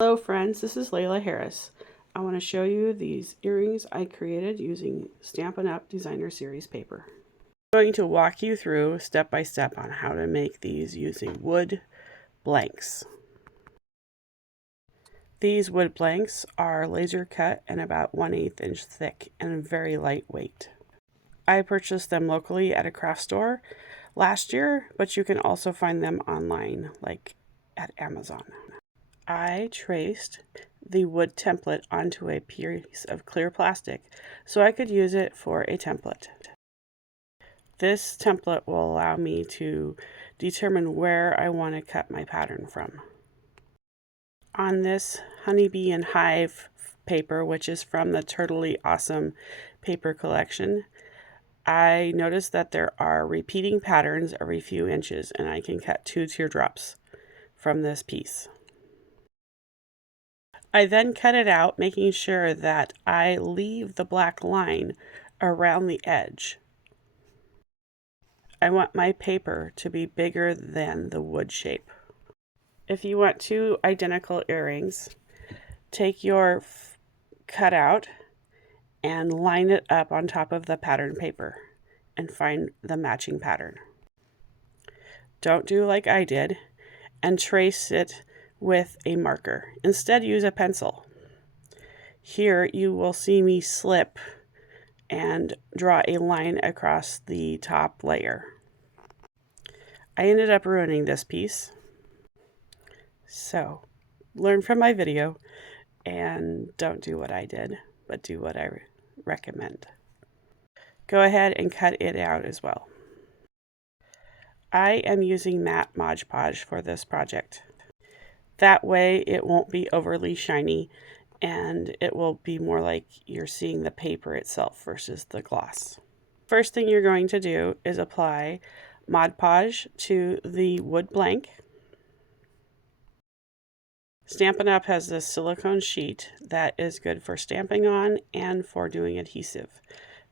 Hello friends, this is Layla Harris. I want to show you these earrings I created using Stampin' Up! Designer Series paper. I'm going to walk you through step by step on how to make these using wood blanks. These wood blanks are laser cut and about 1/8 inch thick and very lightweight. I purchased them locally at a craft store last year, but you can also find them online, like at Amazon. I traced the wood template onto a piece of clear plastic so I could use it for a template. This template will allow me to determine where I want to cut my pattern from. On this honeybee and hive paper, which is from the Turtley Awesome paper collection, I noticed that there are repeating patterns every few inches, and I can cut 2 teardrops from this piece. I then cut it out, making sure that I leave the black line around the edge. I want my paper to be bigger than the wood shape. If you want 2 identical earrings, take your cutout and line it up on top of the pattern paper and find the matching pattern. Don't do like I did and trace it with a marker. Instead, use a pencil. Here you will see me slip and draw a line across the top layer. I ended up ruining this piece. So learn from my video and don't do what I did, but do what I recommend. Go ahead and cut it out as well. I am using matte Mod Podge for this project. That way it won't be overly shiny and it will be more like you're seeing the paper itself versus the gloss. First thing you're going to do is apply Mod Podge to the wood blank. Stampin' Up! Has this silicone sheet that is good for stamping on and for doing adhesive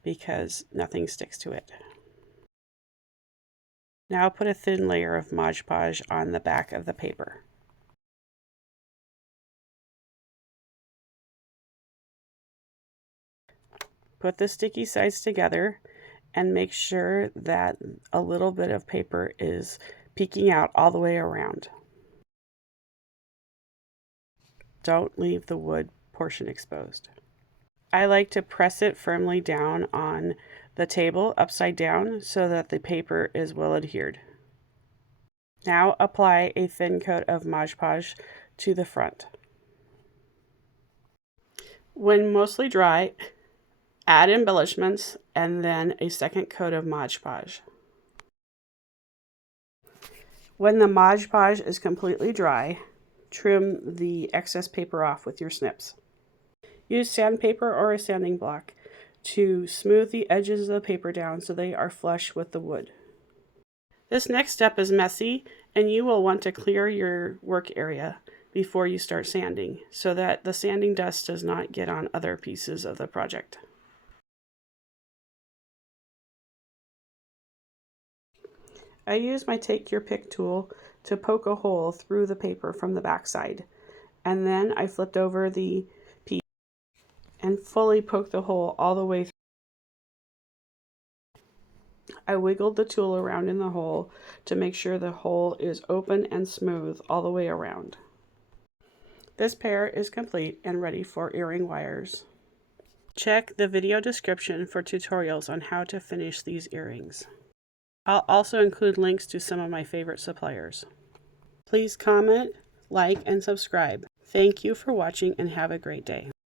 because nothing sticks to it. Now put a thin layer of Mod Podge on the back of the paper. Put the sticky sides together and make sure that a little bit of paper is peeking out all the way around. Don't leave the wood portion exposed. I like to press it firmly down on the table upside down so that the paper is well adhered. Now apply a thin coat of Mod Podge to the front. When mostly dry, add embellishments and then a second coat of Mod Podge. When the Mod Podge is completely dry, trim the excess paper off with your snips. Use sandpaper or a sanding block to smooth the edges of the paper down so they are flush with the wood. This next step is messy and you will want to clear your work area before you start sanding so that the sanding dust does not get on other pieces of the project. I use my Take Your Pick tool to poke a hole through the paper from the back side, and then I flipped over the piece and fully poked the hole all the way through. I wiggled the tool around in the hole to make sure the hole is open and smooth all the way around. This pair is complete and ready for earring wires. Check the video description for tutorials on how to finish these earrings. I'll also include links to some of my favorite suppliers. Please comment, like, and subscribe. Thank you for watching and have a great day.